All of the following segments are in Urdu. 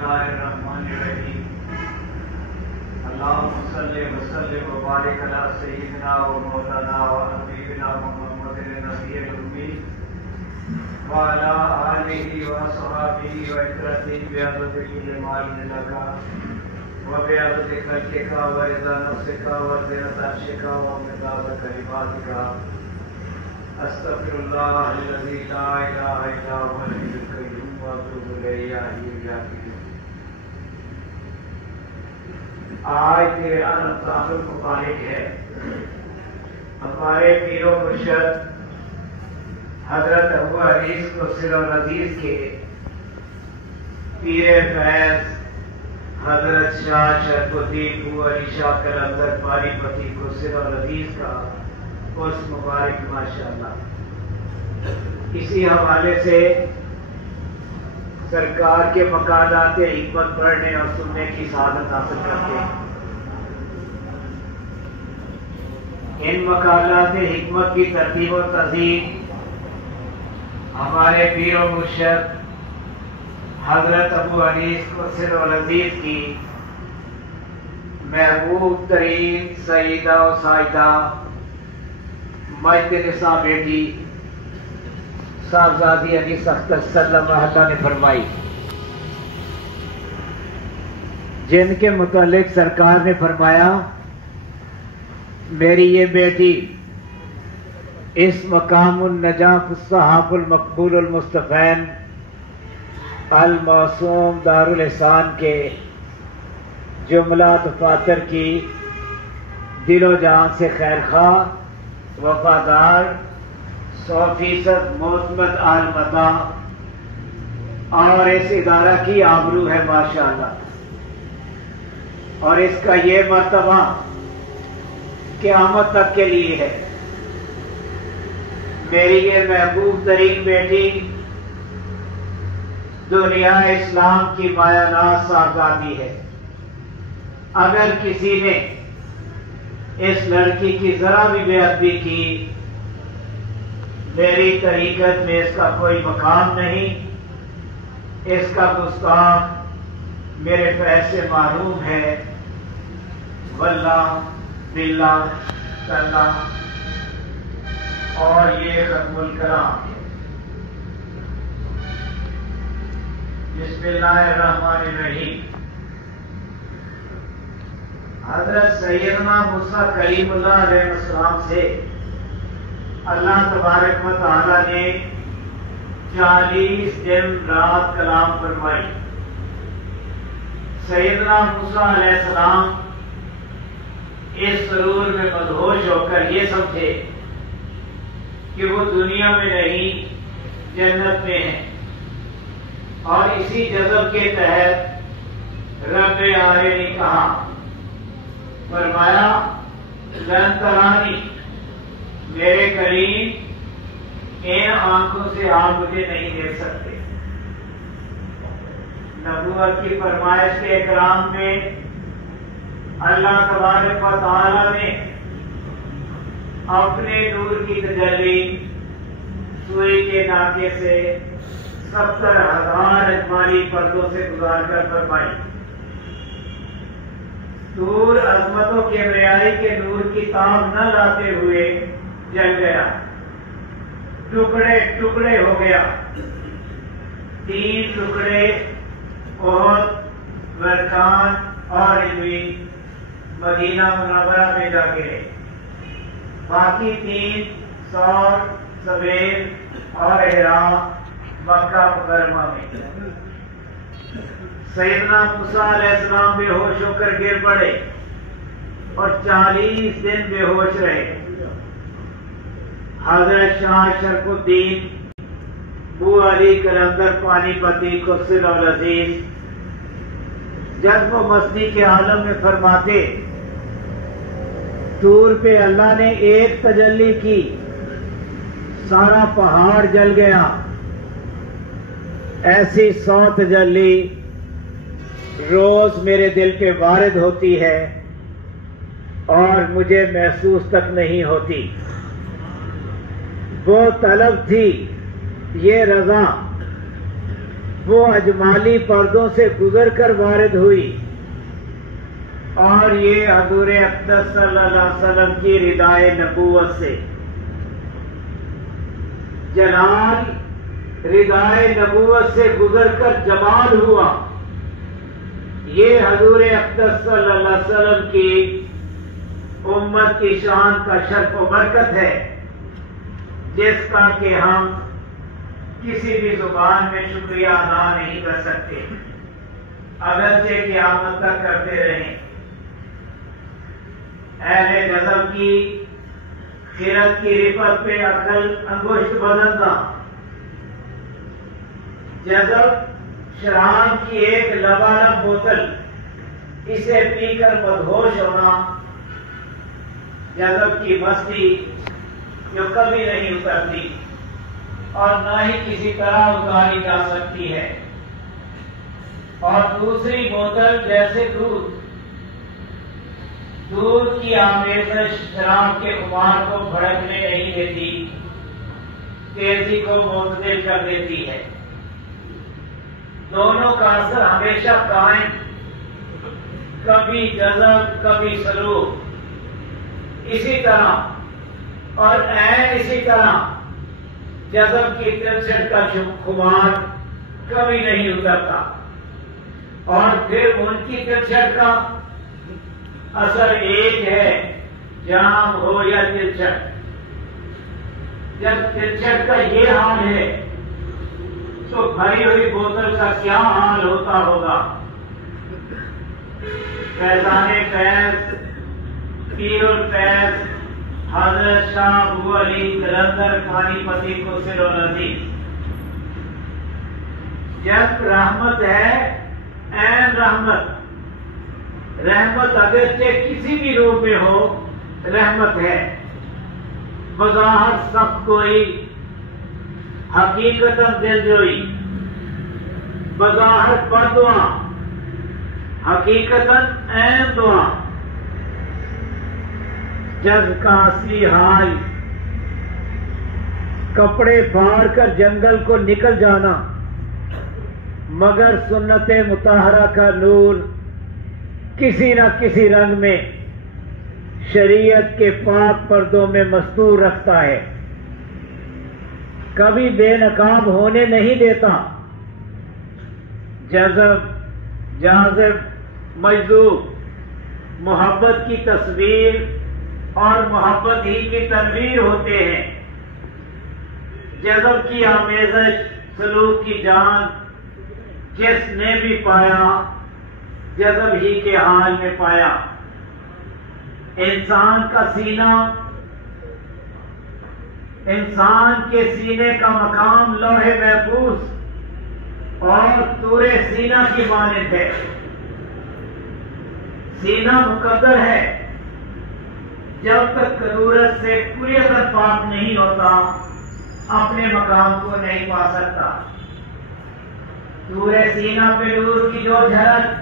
الله الرحمن الرحيم اللهم صل وسلم وبارك على سيدنا ومولانا وحبيبنا محمد النبي الأمي وعلى آله وصحبه وإخوته بعدد الإيمان لك وبعدد خلقك ورضا نفسك وزنة عرشك ومداد كلماتك استغفر الله الذي لا اله الا هو الحي القيوم واتوب الیہ یا حی یا قیوم۔ آج کے تعلق مبارک ہے ہمارے پیر و مرشد حضرت ابو حدیث قصر العزیز کے پیر فیض حضرت شاہ شرف الدین ابو علی شاہ قلندر پانی پتی قصر العزیز کا اس مبارک ماشاءاللہ۔ اسی حوالے سے سرکار کے مقالات حکمت پڑھنے اور سننے کی سعادت حاصل کرتے ہیں۔ ان مقالات حکمت کی ترتیب و تہذیب ہمارے پیر و مرشد حضرت ابو حدیث قصر العزیز کی محبوب ترین سیدہ و سائدہ مجد نساء بیٹی صاحبزادی انیس اختر سلم اللہ نے فرمائی، جن کے متعلق سرکار نے فرمایا میری یہ بیٹی اس مقام النجاح الصحاب المقبول المصطفین المعصوم دارالحسان کے جملہ دفاتر کی دل و جان سے خیر خواہ وفادار 100% معتمد آلمدہ اور اس ادارہ کی آبرو ہے ماشاءاللہ، اور اس کا یہ مرتبہ قیامت تک کے لیے ہے۔ میری یہ محبوب ترین بیٹی دنیا اسلام کی مایہ ناز صاحبزادی ہے۔ اگر کسی نے اس لڑکی کی ذرا بھی بے ادبی کی، میری طریقت میں اس کا کوئی مقام نہیں، اس کا گستاخ میرے فیض سے محروم ہے۔ واللہ باللہ تاللہ۔ اور یہ ختم الکلام بسم اللہ الرحمن الرحیم۔ حضرت سیدنا موسیٰ کلیم اللہ علیہ السلام سے اللہ تبارک و تعالی نے 40 دن رات کلام فرمائی۔ سیدنا موسیٰ علیہ السلام اس سرور میں مدہوش ہو کر یہ سمجھے کہ وہ دنیا میں نہیں جنت میں ہیں، اور اسی جذب کے تحت رب آرے نے کہا، فرمایا لن ترانی، میرے کریم ان آنکھوں سے آپ مجھے نہیں دیکھ سکتے۔ نبوت کی فرمائش کے اکرام میں اللہ تبارک و تعالی نے اپنے نور کی تجلی سوئی کے ناکے سے 70,000 اجمالی پردوں سے گزار کر فرمائی۔ دور عظمتوں کے معیاری کے نور کی تاب نہ لاتے ہوئے جل گیا، ٹکڑے ٹکڑے ہو گیا۔ 3 ٹکڑے احد، برکان اور عجوی مدینہ منورہ میں جا گرے، باقی 3 سور، سبیل اور حرا مکہ مکرمہ میں۔ سیدنا موسیٰ علیہ السلام بے ہوش ہو کر گر پڑے اور 40 دن بے ہوش رہے۔ حضرت شاہ شرف الدین ابو علی قلندر پانی پتی قصر العزیز جب وہ مستی کے عالم میں فرماتے، طور پہ اللہ نے ایک تجلی کی، سارا پہاڑ جل گیا۔ ایسی 100 تجلی روز میرے دل پہ وارد ہوتی ہے اور مجھے محسوس تک نہیں ہوتی۔ وہ طلب تھی، یہ رضا وہ اجمالی پردوں سے گزر کر وارد ہوئی، اور یہ حضور اقدس صلی اللہ علیہ وسلم کی ردائے نبوت سے جلال ردائے نبوت سے گزر کر جمال ہوا۔ یہ حضور اقدس صلی اللہ علیہ وسلم کی امت کی شان کا شرف و برکت ہے، جس کا کہ ہم کسی بھی زبان میں شکریہ ادا نہیں کر سکتے، اگرچہ قیامت تک کرتے رہیں۔ اہل جذب کی خیرت کی رفت پہ عقل انگشت بدلنا، جذب شراب کی ایک لبالب بوتل، اسے پی کر مدہوش ہونا، جذب کی مستی جو کبھی نہیں اترتی اور نہ ہی کسی طرح اتاری جا سکتی ہے۔ اور دوسری بوتل جیسے دودھ کی آمیزش شراب کے خمار کو بھڑکنے نہیں دیتی، تیزی کو معتدل کر دیتی ہے۔ دونوں کا اثر ہمیشہ قائم، کبھی جذب کبھی سلوک، اسی طرح اور عین اسی طرح جذب کی تلچھٹ کا خمار کبھی نہیں اترتا، اور پھر ان کی تلچھٹ کا اثر ایک ہے، جام ہو یا تلچھٹ۔ جب تلچھٹ کا یہ حال ہے تو بھری ہوئی بوتل کا کیا حال ہوتا ہوگا۔ فیضان فیض پیر الفیض حضرت شاہ ابو علی قلندر پانی پتی کو سر و نظیر، جب رحمت ہے عین رحمت، رحمت اگرچہ کسی بھی روپ میں ہو رحمت ہے، بظاہر سخت کوئی، حقیقتاً دل جوئی، بظاہر بددعا، حقیقتاً عین دعا۔ جذب کا اصلی حال کپڑے پھاڑ کر جنگل کو نکل جانا، مگر سنت مطہرہ کا نور کسی نہ کسی رنگ میں شریعت کے پاک پردوں میں مستور رکھتا ہے، کبھی بے نقاب ہونے نہیں دیتا۔ جاذب مجذوب محبت کی تصویر اور محبت ہی کی تنویر ہوتے ہیں۔ جذب کی آمیزش سلوک کی جان جس نے بھی پایا جذب ہی کے حال میں پایا۔ انسان کا سینہ، انسان کے سینے کا مقام لوح محفوظ اور طور سینہ کی مانند ہے۔ سینہ مقدر ہے، جب تک کدورت سے کلیتاً پاک نہیں ہوتا اپنے مقام کو نہیں پا سکتا۔ طور سینہ پہ نور کی جو جھلک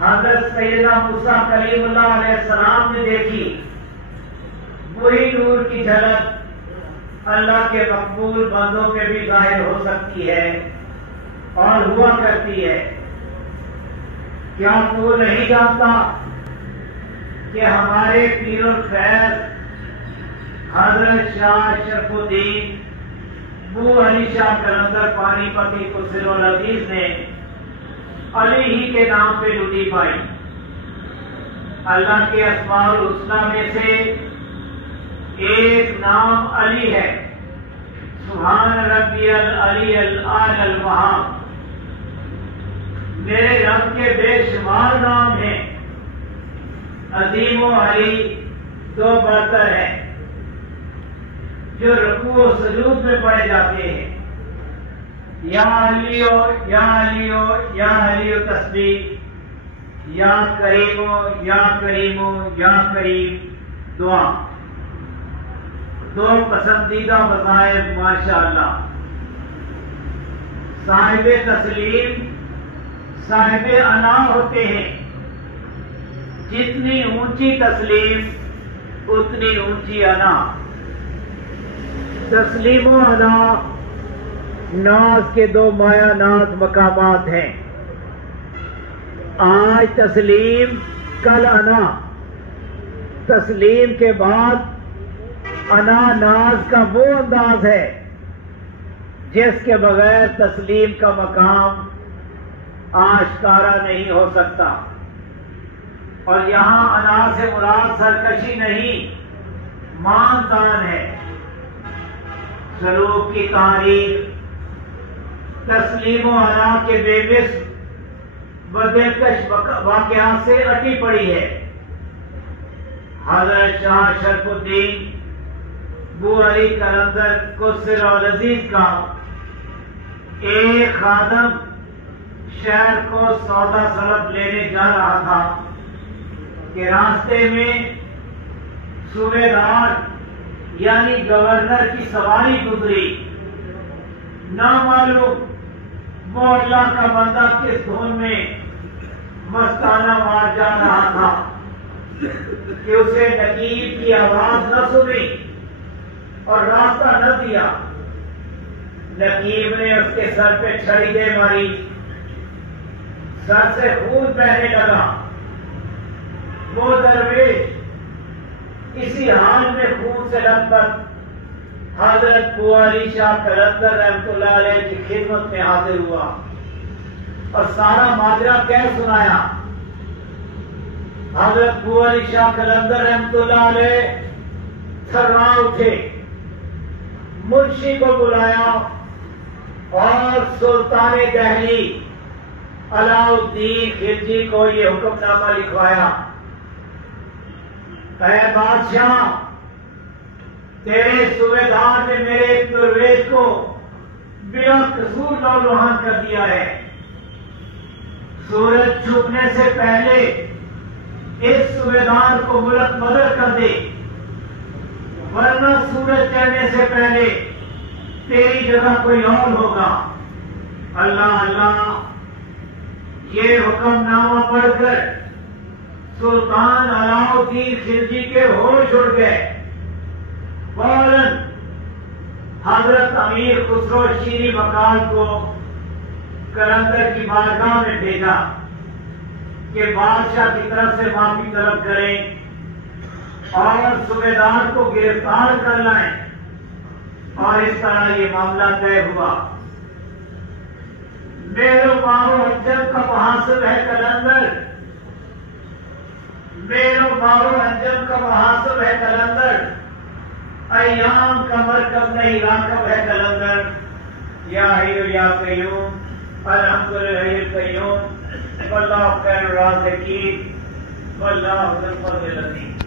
حضرت سیدنا موسیٰ کلیم اللہ علیہ السلام نے دیکھی، وہی نور کی جھلک اللہ کے مقبول بندوں پہ بھی ظاہر ہو سکتی ہے اور ہوا کرتی ہے۔ کیا تو نہیں جانتا کہ ہمارے پیر الفیض حضرت شاہ شرف الدین ابو علی شاہ قلندر پانی پتی خسرو العزیز نے علی ہی کے نام پہ لٹی پائی؟ اللہ کے اسماء الحسنی میں سے ایک نام علی ہے۔ سبحان ربی العلی الاعلی المہام، میرے رب کے بے شمار نام ہیں، عظیم و علی دو برتر ہیں جو رکوع و سجود میں پڑے جاتے ہیں۔ یا علیو یا علیو یا علیو تسبیح، یا کریمو یا کریمو یا کریم دعا، دو پسندیدہ وظائف ماشاءاللہ۔ صاحب تسلیم صاحب انا ہوتے ہیں، جتنی اونچی تسلیم اتنی اونچی انا۔ تسلیم و انا ناز کے دو مایا ناز مقامات ہیں، آج تسلیم کل انا، تسلیم کے بعد انا ناز کا وہ انداز ہے جس کے بغیر تسلیم کا مقام آشکارا نہیں ہو سکتا۔ اور یہاں انا سے مراد سرکشی نہیں، مان تان ہے۔ سلوک کی تاریخ تسلیم و انا کے بے مثل و دلکش واقعات سے اٹی پڑی ہے۔ حضرت شاہ شرف الدین بو علی قلندر قصر العزیز کا ایک خادم شہر کو سودا سلب لینے جا رہا تھا کہ راستے میں صوبیدار یعنی گورنر کی سواری گزری۔ نامعلوم وہ اللہ کا بندہ کس دھن میں مستانہ مار جا رہا تھا کہ اسے نقیب کی آواز نہ سنی اور راستہ نہ دیا۔ نقیب نے اس کے سر پہ چھڑی دے ماری، سر سے خون بہنے لگا۔ وہ درویش اسی حال میں خون سے لت پت حضرت بو علی شاہ قلندر رحمۃ اللہ علیہ کی خدمت میں حاضر ہوا اور سارا ماجرا کہہ سنایا۔ حضرت بو علی شاہ قلندر رحمۃ اللہ علیہ تھرا اٹھے، منشی کو بلایا اور سلطان دہلی علاء الدین خلجی کو یہ حکم نامہ لکھوایا، اے بادشاہ، تیرے صوبیدار نے میرے ایک درویش کو بلا قصور لہو کر دیا ہے۔ سورج چھپنے سے پہلے اس صوبیدار کو ملک بدر کر دے، ورنہ سورج چڑھنے سے پہلے تیری جگہ کوئی اور ہوگا۔ اللہ اللہ، یہ حکم نامہ پڑھ کر سلطان علاء الدین خلجی کے ہوش اڑ گئے۔ فوراً حضرت امیر خسرو شیری مکال کو قلندر کی بارگاہ میں بھیجا کہ بادشاہ کی طرف سے معافی طلب کریں اور صوبیدار کو گرفتار کر لائیں، اور اس طرح یہ معاملہ طے ہوا۔ میرو مارو انجم کا محاسب ہے قلندر، میرو مارو انجم کا محاسب ہے قلندر، ایام کا مرکب نہیں راکب ہے قلندر۔ یا حی یا قیوم، الحمدللہ القیوم، واللہ خیر الرازقین، واللہ ذو الفضل العظیم۔